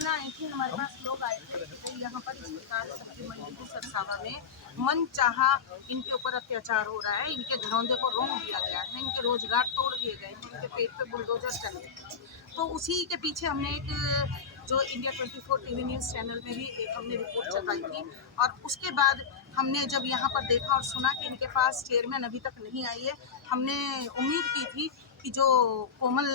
सूचना आई थी, हमारे पास लोग आए थे कि यहाँ पर इस प्रकार सब्जी मंडी की सरसावा में मन चाहा इनके ऊपर अत्याचार हो रहा है, इनके घरौंदे को रोक दिया गया है, इनके रोजगार तोड़ दिए गए हैं, इनके पेट पे बुलडोजर चल रहे हैं। तो उसी के पीछे हमने एक जो इंडिया 24 टीवी न्यूज़ चैनल में भी एक हमने रिपोर्ट चलाई थी और उसके बाद हमने जब यहाँ पर देखा और सुना कि इनके पास चेयरमैन अभी तक नहीं आई है, हमने उम्मीद की थी कि जो कोमल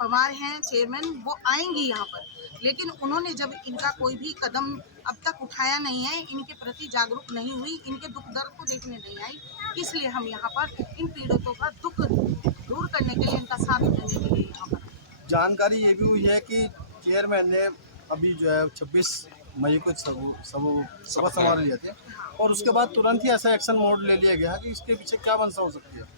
पवार हैं चेयरमैन वो आएंगी यहाँ पर, लेकिन उन्होंने जब इनका कोई भी कदम अब तक उठाया नहीं है, इनके प्रति जागरूक नहीं हुई, इनके दुख दर्द को देखने नहीं आई, इसलिए हम यहाँ पर इन पीड़ितों का दुख दूर करने के लिए, इनका साथ देने के लिए यहाँ पर। जानकारी ये भी हुई है कि चेयरमैन ने अभी जो है 26 मई को शपथ समारोह लिए थे और उसके बाद तुरंत ही ऐसा एक्शन मोड ले लिया गया कि इसके पीछे क्या मंशा हो सकती है।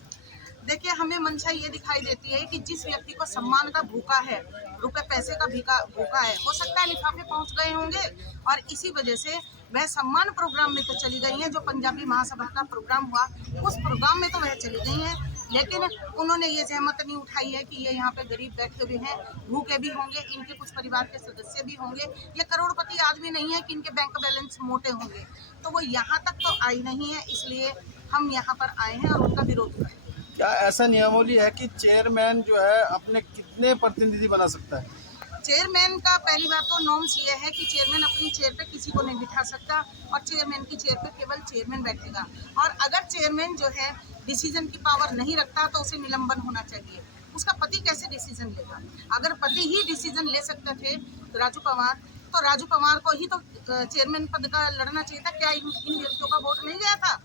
देखिए, हमें मंशा ये दिखाई देती है कि जिस व्यक्ति को सम्मान का भूखा है, रुपए पैसे का भूखा है, हो सकता है लिफाफे पहुंच गए होंगे और इसी वजह से वह सम्मान प्रोग्राम में तो चली गई हैं। जो पंजाबी महासभा का प्रोग्राम हुआ उस प्रोग्राम में तो वह चली गई हैं, लेकिन उन्होंने ये जहमत नहीं उठाई है कि ये यहाँ पे गरीब बैठे हुए हैं, भूखे भी होंगे, इनके कुछ परिवार के सदस्य भी होंगे, ये करोड़पति आदमी नहीं है कि इनके बैंक बैलेंस मोटे होंगे, तो वो यहाँ तक तो आई नहीं है, इसलिए हम यहाँ पर आए हैं और उनका विरोध करें। क्या ऐसा नियमावली है कि चेयरमैन जो है अपने कितने प्रतिनिधि बना सकता है? चेयरमैन का पहली बात तो नॉर्म्स ये है कि चेयरमैन अपनी चेयर पे किसी को नहीं बिठा सकता और चेयरमैन की चेयर पे केवल चेयरमैन बैठेगा, और अगर चेयरमैन जो है डिसीजन की पावर नहीं रखता तो उसे निलंबन होना चाहिए। उसका पति कैसे डिसीजन लेगा? अगर पति ही डिसीजन ले सकते थे राजू पवार, तो राजू पवार को ही तो चेयरमैन पद का लड़ना चाहिए था। क्या इन व्यक्तियों का वोट नहीं गया था?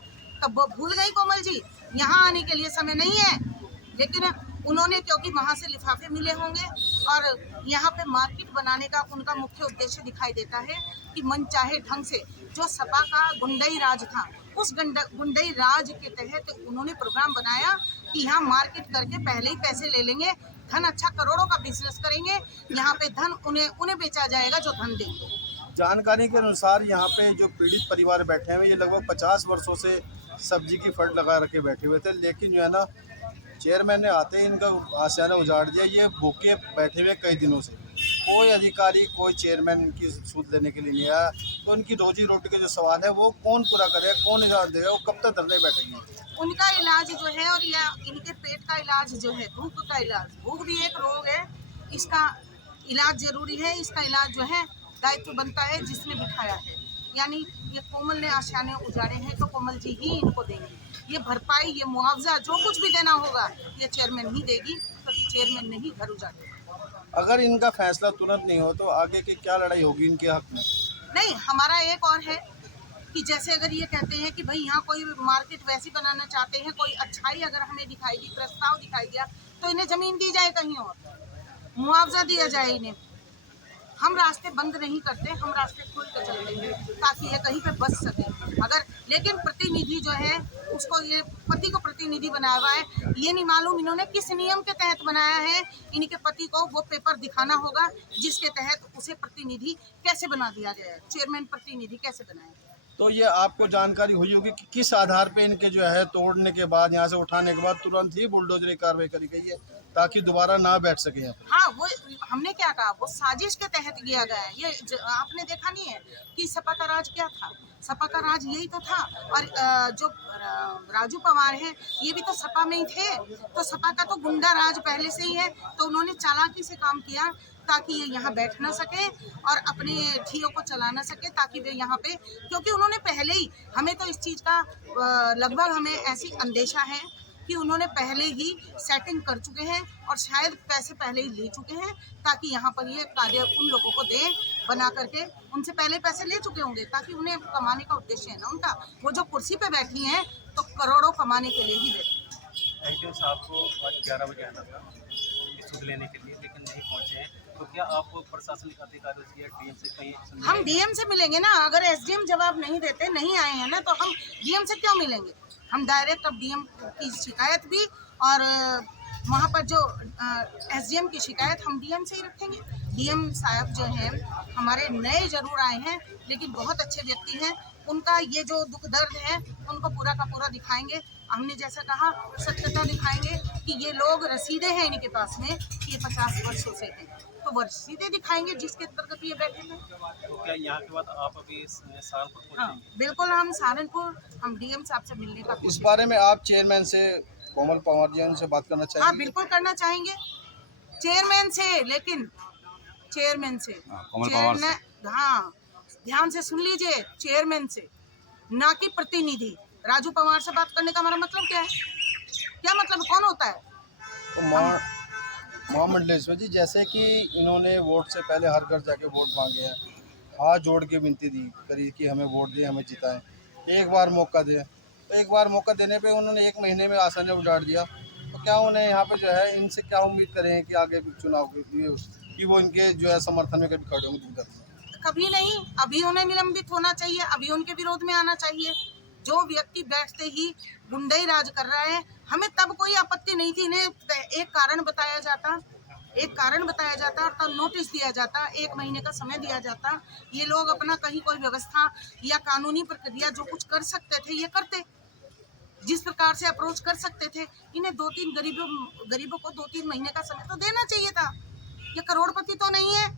तब वो भूल गई कोमल जी, यहाँ आने के लिए समय नहीं है, लेकिन उन्होंने क्योंकि वहाँ से लिफाफे मिले होंगे और यहाँ पे मार्केट बनाने का उनका मुख्य उद्देश्य दिखाई देता है कि मनचाहे ढंग से जो सपा का गुंडई राज था, उस गुंडई राज के तहत उन्होंने प्रोग्राम बनाया कि यहाँ मार्केट करके पहले ही पैसे ले लेंगे, धन अच्छा करोड़ों का बिजनेस करेंगे, यहाँ पे धन उन्हें बेचा जाएगा जो धन देंगे। जानकारी के अनुसार यहाँ पे जो पीड़ित परिवार बैठे हैं ये लगभग 50 वर्षों से सब्जी की फट लगा रखे बैठे हुए थे, लेकिन जो है ना चेयरमैन ने आते ही इनका आशियाना उजाड़ दिया। ये भूखे बैठे हुए कई दिनों से, कोई अधिकारी कोई चेयरमैन की सूद लेने के लिए नहीं आया, तो उनकी रोजी रोटी के जो सवाल है वो कौन पूरा करेगा, कौन इलाज देगा, वो कब तक धरने बैठेंगे? उनका इलाज जो है और या इनके पेट का इलाज जो है, भूख का इलाज, भूख भी एक रोग है, इसका इलाज जरूरी है, इसका इलाज जो है दायित्व बनता है जिसने बिठाया है, यानी ये कोमल ने आशियाने उजाड़े हैं तो कोमल जी ही इनको देंगे। ये भरपाई, ये मुआवजा जो कुछ भी देना होगा ये चेयरमैन ही देगी, क्योंकि चेयरमैन ने ही घर उजाड़े। अगर इनका फैसला तुरंत नहीं हो तो आगे की क्या लड़ाई होगी इनके हक में? नहीं, हमारा एक और है कि जैसे अगर ये कहते हैं कि भाई यहाँ कोई मार्केट वैसी बनाना चाहते हैं, कोई अच्छाई अगर हमें दिखाई दी, प्रस्ताव दिखाई दिया, तो इन्हें जमीन दी जाए, कहीं और मुआवजा दिया जाए इन्हें। हम रास्ते बंद नहीं करते, हम रास्ते खोल कर चलते हैं ताकि ये कहीं पे बच सके। अगर लेकिन प्रतिनिधि जो है उसको, ये पति को प्रतिनिधि बनाया हुआ है, ये नहीं मालूम इन्होंने किस नियम के तहत बनाया है। इनके पति को वो पेपर दिखाना होगा जिसके तहत उसे प्रतिनिधि कैसे बना दिया गया है, चेयरमैन प्रतिनिधि कैसे बनाया। तो ये आपको जानकारी हुई होगी कि किस आधार पे इनके जो है तोड़ने के बाद, यहाँ से उठाने के बाद तुरंत ही बुलडोजरी कार्रवाई करी गई है ताकि दोबारा ना बैठ सके यहाँ पे? हाँ, वो हमने क्या कहा, वो साजिश के तहत किया गया है। ये आपने देखा नहीं है कि सपा का राज क्या था? सपा का राज यही तो था, और जो राजू पवार हैं ये भी तो सपा में ही थे, तो सपा का तो गुंडा राज पहले से ही है, तो उन्होंने चालाकी से काम किया ताकि ये यहाँ बैठ ना सके और अपने ठियों को चला ना सके, ताकि वे यहाँ पे, क्योंकि उन्होंने पहले ही, हमें तो इस चीज़ का लगभग हमें ऐसी अंदेशा है कि उन्होंने पहले ही सेटिंग कर चुके हैं और शायद पैसे पहले ही ले चुके हैं ताकि यहाँ पर ये कार्य उन लोगों को दे बना करके, उनसे पहले पैसे ले चुके होंगे ताकि उन्हें कमाने का उद्देश्य है ना उनका। वो जो कुर्सी पे बैठी हैं तो करोड़ों कमाने के लिए ही बैठी। एसडीएम साहब को आज 11 बजे आना था सूद लेने के लिए, लेकिन नहीं पहुँचे हैं, तो क्या आप प्रशासनिक अधिकारियों से या डीएम से कहीं? हम डीएम से मिलेंगे ना, अगर एसडीएम जवाब नहीं देते, नहीं आए हैं ना, तो हम डीएम से क्यों मिलेंगे? हम डायरेक्ट अब डीएम की शिकायत भी और वहाँ पर जो एसडीएम की शिकायत हम डीएम से ही रखेंगे। डीएम साहब जो हैं हमारे नए जरूर आए हैं, लेकिन बहुत अच्छे व्यक्ति हैं। उनका ये जो दुख दर्द है उनको पूरा का पूरा दिखाएंगे। हमने जैसा कहा सत्यता दिखाएंगे कि ये लोग रसीदें हैं इनके पास में कि ये 50 वर्षों से हैं। तो वो रसीदें दिखाएंगे जिसके अंतर्गत ये बैठे हैं। तो क्या यहाँ के बाद आप अभी सहारनपुर हाँ, पहुँचेंगे? बिल्कुल हम सहारनपुर, हम डीएम साहब से मिलने का इस कोशिश बारे में आप चेयरमैन से कोमल पवार जी उनसे बात करना हाँ चाहेंगे? बिल्कुल करना चाहेंगे, चेयरमैन से, लेकिन चेयरमैन से, हाँ ध्यान से सुन लीजिए, चेयरमैन से, ना कि प्रतिनिधि। राजू पवार से बात करने का हमारा मतलब क्या है? क्या मतलब, कौन होता है? तो महामंडलेश्वर जी, जैसे कि इन्होंने वोट से पहले हर घर जाके वोट मांगे हैं, हाथ जोड़ के विनती दी करी कि हमें वोट दें, हमें जिताएं, एक बार मौका दें। तो एक बार मौका देने पे उन्होंने 1 महीने में आसानी उजाड़ दिया। तो क्या उन्हें यहाँ पे जो है, इनसे क्या उम्मीद करें कि आगे चुनाव के लिए कि वो इनके जो है समर्थन में कभी खड़े होंगे? कभी नहीं, अभी उन्हें निलंबित होना चाहिए, अभी उनके विरोध में आना चाहिए। जो व्यक्ति बैठते ही गुंडई राज कर रहा है, हमें तब कोई आपत्ति नहीं थी, इन्हें एक कारण बताया जाता, और तब नोटिस दिया जाता, 1 महीने का समय दिया जाता, ये लोग अपना कहीं कोई व्यवस्था या कानूनी प्रक्रिया जो कुछ कर सकते थे ये करते, जिस प्रकार से अप्रोच कर सकते थे। इन्हें 2-3 गरीबों को 2-3 महीने का समय तो देना चाहिए था। ये करोड़पति तो नहीं है,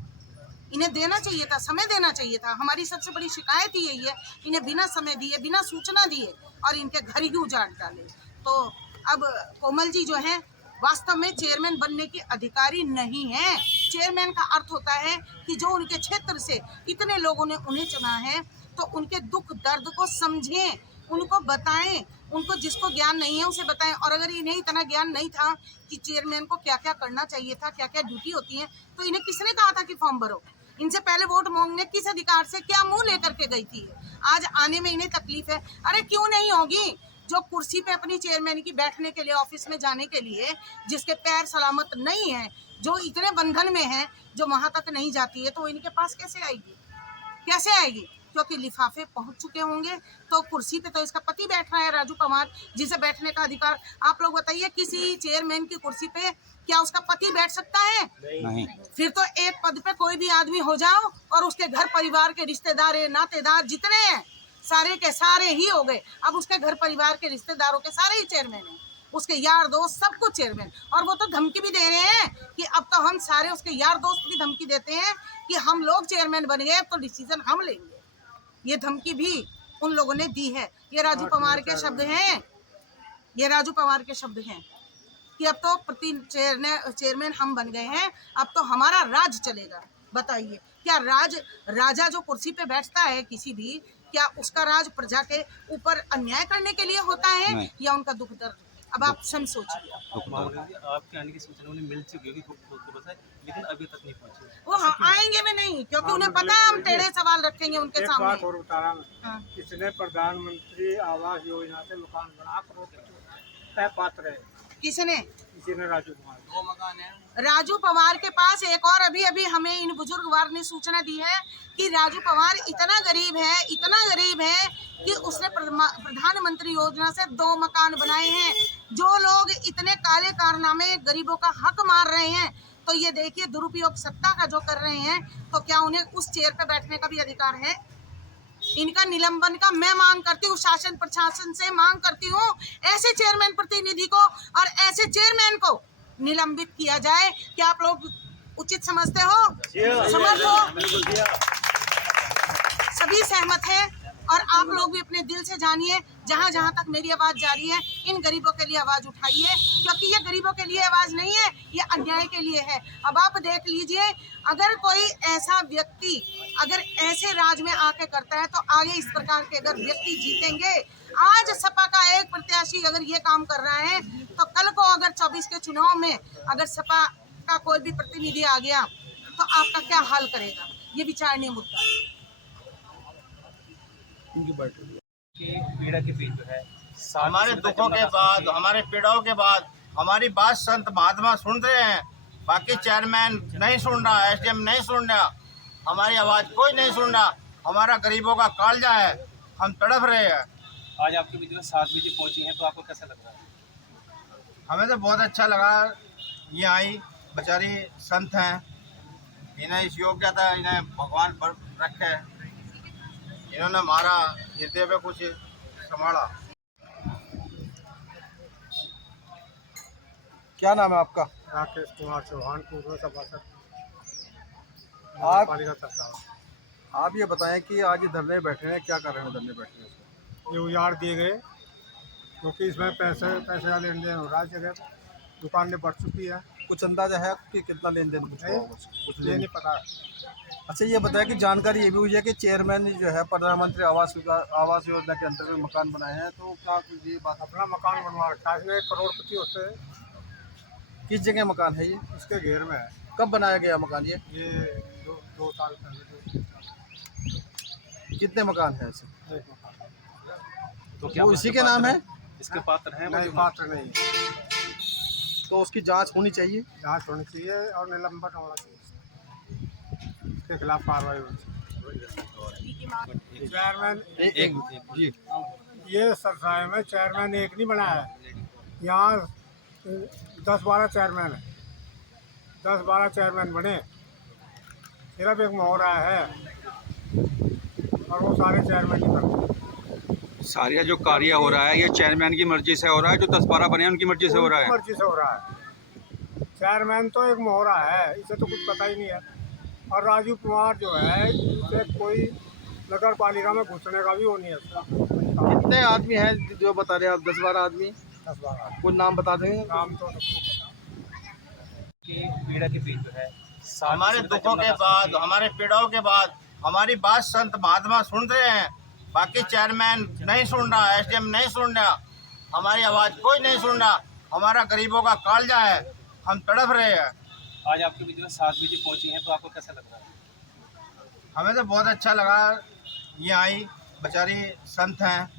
इन्हें देना चाहिए था, समय देना चाहिए था। हमारी सबसे बड़ी शिकायत ही यही है, इन्हें बिना समय दिए, बिना सूचना दिए और इनके घर ही उजाड़ डाले। तो अब कोमल जी जो हैं, वास्तव में चेयरमैन बनने के अधिकारी नहीं है। चेयरमैन का अर्थ होता है कि जो उनके क्षेत्र से इतने लोगों ने उन्हें चुना है, तो उनके दुख दर्द को समझें, उनको बताएं, उनको जिसको ज्ञान नहीं है उसे बताएं। और अगर इन्हें इतना ज्ञान नहीं था कि चेयरमैन को क्या क्या करना चाहिए था, क्या क्या ड्यूटी होती है, तो इन्हें किसने कहा था कि फॉर्म भरो? इनसे पहले वोट मांगने किस अधिकार से, क्या मुंह लेकर के गई थी? आज आने में इन्हें तकलीफ है। अरे क्यों नहीं होगी? जो कुर्सी पे अपनी चेयरमैन की बैठने के लिए, ऑफिस में जाने के लिए, जिसके पैर सलामत नहीं है, जो इतने बंधन में है, जो वहां तक नहीं जाती है, तो इनके पास कैसे आएगी? कैसे आएगी? क्योंकि लिफाफे पहुंच चुके होंगे। तो कुर्सी पे तो इसका पति बैठ रहा है, राजू पवार, जिसे बैठने का अधिकार। आप लोग बताइए, किसी चेयरमैन की कुर्सी पे क्या उसका पति बैठ सकता है? नहीं। फिर तो एक पद पे कोई भी आदमी हो जाओ और उसके घर परिवार के रिश्तेदार, नातेदार जितने हैं, सारे के सारे ही हो गए। अब उसके घर परिवार के रिश्तेदारों के सारे ही चेयरमैन हैं, उसके यार दोस्त सब कुछ चेयरमैन। और वो तो धमकी भी दे रहे हैं कि अब तो हम सारे, उसके यार दोस्त भी धमकी देते हैं कि हम लोग चेयरमैन बन गए, अब तो डिसीजन हम लेंगे। ये धमकी भी उन लोगों ने दी है। ये राजू पवार के शब्द हैं, ये राजू पवार के शब्द हैं कि अब तो चेयरमैन हम बन गए हैं, अब तो हमारा राज चलेगा। बताइए, क्या राजा जो कुर्सी पे बैठता है किसी भी, क्या उसका राज प्रजा के ऊपर अन्याय करने के लिए होता है या उनका दुख दर्द? अब आप स्वयं सोचिए। आपके आने की सूचना उन्हें मिल चुकी होगी, लेकिन अभी तक नहीं पहुंची। वो आएंगे भी नहीं, क्योंकि उन्हें पता है हम टेढ़े सवाल रखेंगे उनके सामने। एक बात और बता रहा मैं, इसने प्रधानमंत्री आवास योजना से मकान बना कर पात्र है। किसने? इसीने राजू कुमार। 2 मकान है राजू पवार के पास। एक और अभी हमें इन बुजुर्गवार ने सूचना दी है कि राजू पवार इतना गरीब है कि उसने प्रधानमंत्री योजना से 2 मकान बनाए हैं। जो लोग इतने काले कारनामे गरीबों का हक मार रहे हैं, तो ये देखिए दुरुपयोग सत्ता का जो कर रहे हैं, तो क्या उन्हें उस चेयर पर बैठने का भी अधिकार है? इनका निलंबन का मैं मांग करती हूँ, शासन प्रशासन से मांग करती हूँ, ऐसे चेयरमैन प्रतिनिधि को और ऐसे चेयरमैन को निलंबित किया जाए। क्या आप लोग उचित समझते हो? समझ हो? सभी सहमत हैं और आप लोग भी अपने दिल से जानिए, जहाँ जहाँ तक मेरी आवाज जा रही है, इन गरीबों के लिए आवाज उठाइए, क्योंकि ये गरीबों के लिए आवाज नहीं है, ये अन्याय के लिए है। अब आप देख लीजिए, अगर कोई ऐसा व्यक्ति अगर ऐसे राज में आके करता है, तो आगे इस प्रकार के अगर व्यक्ति जीतेंगे। आज सपा का एक प्रत्याशी अगर ये काम कर रहा है, तो कल को अगर 24 के चुनाव में अगर सपा का कोई भी प्रतिनिधि आ गया, तो आपका क्या हाल करेगा? ये विचारणीय मुद्दा है। पीड़ा के बीच जो है, हमारे दुखों के बाद, हमारे पीड़ाओं के बाद हमारी बात संत महात्मा सुन रहे हैं, बाकी चेयरमैन नहीं सुन रहा, एसडीएम नहीं सुन रहा, हमारी आवाज़ कोई नहीं सुन रहा। हमारा गरीबों का कालजा है, हम तड़प रहे हैं। आज आपके बीच में 7 बजे पहुंची हैं, तो आपको कैसा लग रहा है? हमें तो बहुत अच्छा लगा। ये आई बेचारी संत हैं, इन्हें इस योग्यता, इन्हें भगवान पर रखे, इन्होंने हमारा हृदय पे कुछ संभाला। क्या नाम है आपका? राकेश कुमार चौहान, पूर्व सभासद। नगरपालिका तरसावा। आप ये बताएं कि आज ये धरने बैठे हैं, क्या कारण है धरने बैठने का? ये उजाड़ दिए गए क्योंकि इसमें पैसे का लेन देन हो रहा है, जगह दुकानें बढ़ चुकी है। कुछ अंदाजा है कि कितना लेन देन कुछ हुआ होगा? कुछ ये लेन नहीं पता। अच्छा, ये बताया कि जानकारी ये भी हुई है कि चेयरमैन जो है प्रधानमंत्री आवास योजना के अंतर्गत मकान बनाए हैं, तो क्या ये बात अपना मकान बनवा रखा है इसने, करोड़पति होते हैं। किस जगह मकान है ये? इसके घेर में है। कब बनाया गया मकान ये? ये दो साल पहले, 2 साल। कितने मकान है ऐसे? एक मकान। तो क्या वो इसी के नाम है? इसके पात्र हैं? नहीं, पात्र नहीं। तो उसकी जांच होनी चाहिए। जाँच होनी चाहिए और निलंबन होना चाहिए, इसके खिलाफ कार्रवाई होनी चाहिए। चेयरमैन एक जी, ये सरसाए में चेयरमैन एक नहीं बना है, यहाँ 10-12 चेयरमैन है। 10-12 चेयरमैन बने, सिर्फ एक मोहरा है और वो सारे चेयरमैन ही करते हैं। सारिया जो कार्य हो रहा है ये चेयरमैन की मर्जी से हो रहा है, जो 10-12 बने हैं उनकी मर्जी से हो रहा है। उनकी मर्जी से हो रहा है। चेयरमैन तो एक मोहरा है, इसे तो कुछ पता ही नहीं है। और राजू कुमार जो है, इसे कोई नगर पालिका में घुसने का भी वो नहीं है। कितने आदमी हैं जो बता रहे हैं आप? 10-12 आदमी। 10-12 कोई नाम बता देंगे? काम तो सबको पता। कि पीड़ा के बीच जो है हमारे दुखों के बाद, हमारे पीड़ाओं के बाद हमारी बात संत महात्मा सुन रहे हैं, बाकी चेयरमैन नहीं सुन रहा, एसडीएम नहीं सुन रहा, हमारी आवाज़ कोई नहीं सुन रहा। हमारा गरीबों का कालजा है, हम तड़प रहे हैं। आज आपके बीच में 7 बजे पहुंची हैं, तो आपको कैसा लग रहा है? हमें तो बहुत अच्छा लगा। ये आई बेचारी संत हैं,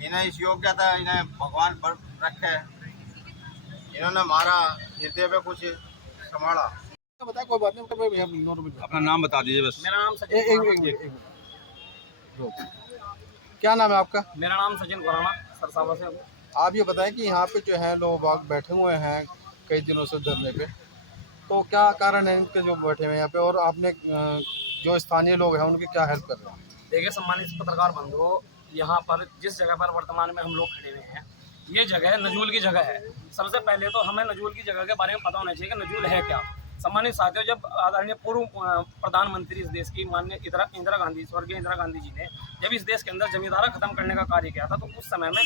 इन्हें इस योग्यता, इन्हें भगवान पर रखे, इन्होंने हमारा हृदय पे कुछ संभाला। बताया, कोई बात नहीं। अपना नाम बता दीजिए बस। मेरा नाम सचिन क्या नाम है आपका? मेरा नाम सचिन खुराना, सरसावा से हूँ। आप ये बताएं कि यहाँ पे जो है लोग बाग बैठे हुए हैं कई दिनों से धरने पे, तो क्या कारण है इनके जो बैठे हुए हैं यहाँ पे, और आपने जो स्थानीय लोग हैं उनकी क्या हेल्प कर रहे हैं? देखिए सम्मानित पत्रकार बंधुओं, यहाँ पर जिस जगह पर वर्तमान में हम लोग खड़े हुए हैं, ये जगह नजूल की जगह है। सबसे पहले तो हमें नजूल की जगह के बारे में पता होना चाहिए कि नजूल है क्या। सम्मानित साथियों, जब आदरणीय पूर्व प्रधानमंत्री इस देश की माननीय इंदिरा गांधी, स्वर्गीय इंदिरा गांधी जी ने जब इस देश के अंदर जमींदारा खत्म करने का कार्य किया था, तो उस समय में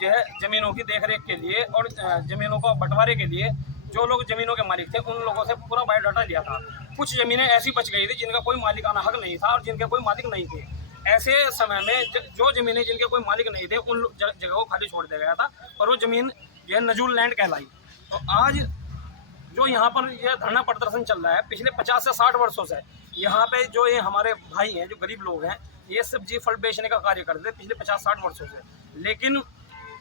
जो है ज़मीनों की देखरेख के लिए और ज़मीनों को बंटवारे के लिए जो लोग ज़मीनों के मालिक थे उन लोगों से पूरा बायोडाटा लिया था। कुछ ज़मीनें ऐसी बच गई थी जिनका कोई मालिकाना हक नहीं था और जिनके कोई मालिक नहीं थे। ऐसे समय में जो ज़मीनें जिनके कोई मालिक नहीं थे उन जगह को खाली छोड़ दिया गया था और वो ज़मीन जो है नजूल लैंड कहलाई। तो आज जो यहाँ पर यह धरना प्रदर्शन चल रहा है, पिछले 50 से 60 वर्षों से यहाँ पे जो ये हमारे भाई हैं, जो गरीब लोग हैं, ये सब्जी फल बेचने का कार्य करते हैं पिछले 50-60 वर्षों से। लेकिन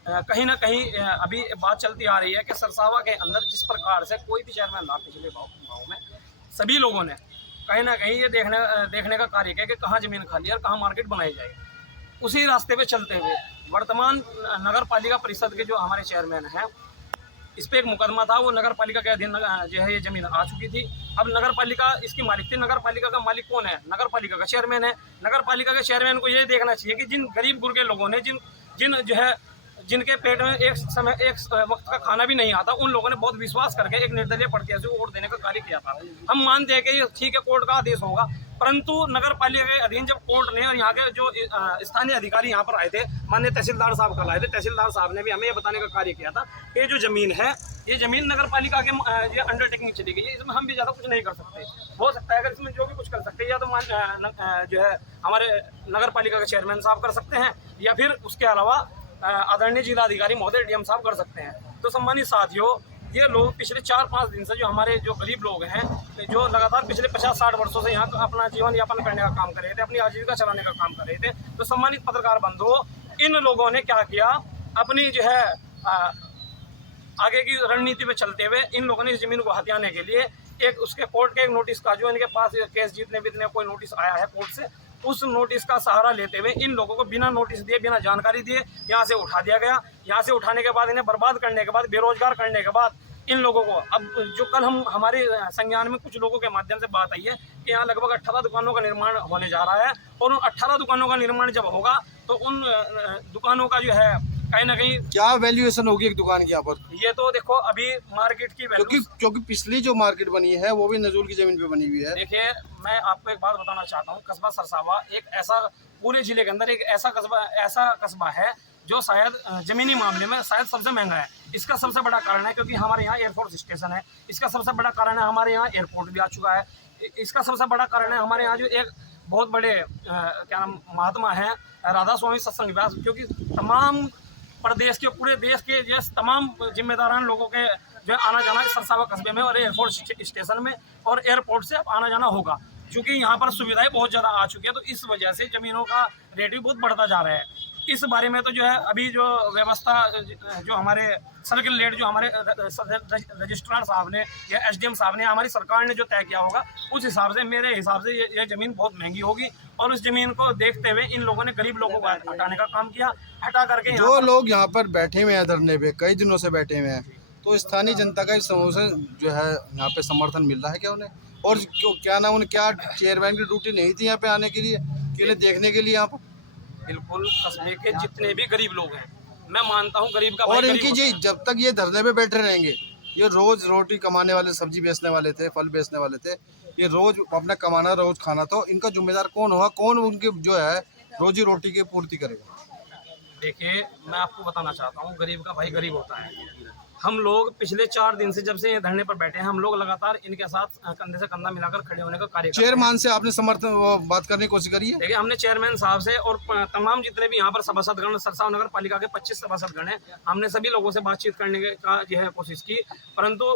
कहीं ना कहीं अभी बात चलती आ रही है कि सरसावा के अंदर जिस प्रकार से कोई भी चेयरमैन रहा पिछले गाँव में, सभी लोगों ने कहीं ना कहीं ये देखने का कार्य किया कि कहाँ ज़मीन खाली है और कहाँ मार्केट बनाई जाए। उसी रास्ते पे चलते हुए वर्तमान नगर पालिका परिषद के जो हमारे चेयरमैन हैं, इस पर एक मुकदमा था, वो नगर पालिका के अधीन जो है ये ज़मीन आ चुकी थी। अब नगर पालिका इसकी मालिक थी। नगर पालिका का मालिक कौन है? नगर पालिका का चेयरमैन है। नगर पालिका के चेयरमैन को ये देखना चाहिए कि जिन गरीब गुरगे लोगों ने जिन जो है जिनके पेट में एक वक्त का खाना भी नहीं आता, उन लोगों ने बहुत विश्वास करके एक निर्दलीय प्रत्याशी को वोट देने का कार्य किया था। हम मानते हैं कि ये ठीक है, कोर्ट का आदेश होगा, परंतु नगर पालिका के अधीन जब कोर्ट ने और यहाँ के जो स्थानीय अधिकारी यहाँ पर आए थे, माननीय तहसीलदार साहब कल आए थे, तहसीलदार साहब ने भी हमें ये बताने का कार्य किया था कि ये जो ज़मीन है, ये ज़मीन नगर पालिका के ये अंडरटेकिंग चली गई है, इसमें हम भी ज़्यादा कुछ नहीं कर सकते। हो सकता है अगर इसमें जो भी कुछ कर सकते हैं या तो जो है हमारे नगर पालिका के चेयरमैन साहब कर सकते हैं, या फिर उसके अलावा आदरणीय जिलाधिकारी महोदय डीएम साहब कर सकते हैं। तो सम्मानित साथियों, ये लोग पिछले 4-5 दिन से जो हमारे जो गरीब लोग हैं, जो लगातार पिछले 50-60 वर्षों से यहाँ अपना जीवन यापन करने का काम कर रहे थे, अपनी आजीविका चलाने का काम कर रहे थे, तो सम्मानित पत्रकार बंधुओं, इन लोगों ने क्या किया, अपनी जो है आगे की रणनीति पे चलते हुए इन लोगों ने इस जमीन को हथियाने के लिए एक उसके कोर्ट के एक नोटिस का, जो इनके पास केस जीतने बीतने कोई नोटिस आया है कोर्ट से, उस नोटिस का सहारा लेते हुए इन लोगों को बिना नोटिस दिए, बिना जानकारी दिए यहाँ से उठा दिया गया। यहाँ से उठाने के बाद, इन्हें बर्बाद करने के बाद, बेरोजगार करने के बाद इन लोगों को, अब जो कल हमारे संज्ञान में कुछ लोगों के माध्यम से बात आई है कि यहाँ लगभग 18 दुकानों का निर्माण होने जा रहा है, और उन 18 दुकानों का निर्माण जब होगा तो उन दुकानों का जो है कहीं ना कहीं क्या वैल्यूएशन होगी एक दुकान की यहाँ पर? ये तो देखो अभी मार्केट की वैल्यू, क्योंकि पिछली जो मार्केट बनी है वो भी नजूल की जमीन पे बनी हुई है। देखिए मैं आपको एक बात बताना चाहता हूँ, कस्बा सरसावा एक ऐसा पूरे जिले के अंदर एक ऐसा कस्बा है जो शायद जमीनी मामले में शायद सबसे महंगा है। इसका सबसे बड़ा कारण है क्योंकि हमारे यहाँ एयरफोर्स स्टेशन है, इसका सबसे बड़ा कारण है हमारे यहाँ एयरपोर्ट भी आ चुका है, इसका सबसे बड़ा कारण है हमारे यहाँ जो एक बहुत बड़े क्या नाम महात्मा हैं राधा स्वामी सत्संग विभाग, क्योंकि तमाम प्रदेश के पूरे देश के जो तमाम जिम्मेदारान लोगों के जो है आना जाना सरसावा कस्बे में और एयरफोर्स स्टेशन में और एयरपोर्ट से अब आना जाना होगा, क्योंकि यहाँ पर सुविधाएं बहुत ज़्यादा आ चुकी है। तो इस वजह से ज़मीनों का रेट भी बहुत बढ़ता जा रहा है। इस बारे में तो जो है अभी जो व्यवस्था जो हमारे सर्किल रेट जो हमारे रजिस्ट्रार साहब ने या एसडीएम साहब ने हमारी सरकार ने जो तय किया होगा, उस हिसाब से मेरे हिसाब से ये ज़मीन बहुत महंगी होगी। और उस ज़मीन को देखते हुए इन लोगों ने गरीब लोगों को हटाने का काम किया, हटा करके जो लोग यहाँ पर बैठे हुए हैं धरने पे, कई दिनों से बैठे हुए हैं, तो स्थानीय जनता का इस समूह से जो है यहाँ पे समर्थन मिल रहा है क्या उन्हें? और क्या नाम उन्हें, क्या चेयरमैन की ड्यूटी नहीं थी यहाँ पे आने के लिए, कि इन्हें देखने के लिए यहाँ पर? बिल्कुल कस्बे के जितने भी गरीब लोग हैं, मैं मानता हूँ गरीब का भाई और गरीब इनकी होता जी है। जब तक ये धरने पे बैठे रहेंगे, ये रोज रोटी कमाने वाले, सब्जी बेचने वाले थे, फल बेचने वाले थे, ये रोज अपना कमाना रोज खाना, तो इनका जिम्मेदार कौन होगा? कौन उनके जो है रोजी रोटी की पूर्ति करेगा? देखिए मैं आपको बताना चाहता हूँ, गरीब का भाई गरीब होता है। हम लोग पिछले 4 दिन से जब से ये धरने पर बैठे हैं, हम लोग लगातार इनके साथ कंधे से कंधा मिलाकर खड़े होने का कार्य कर रहे हैं। चेयरमैन से आपने समर्थन बात करने की कोशिश करी है? देखिए हमने चेयरमैन साहब से और तमाम जितने भी यहाँ पर सभासदगण सरसावा नगर पालिका के 25 सभासदगण हैं, हमने सभी लोगों से बातचीत करने का जो है कोशिश की, परंतु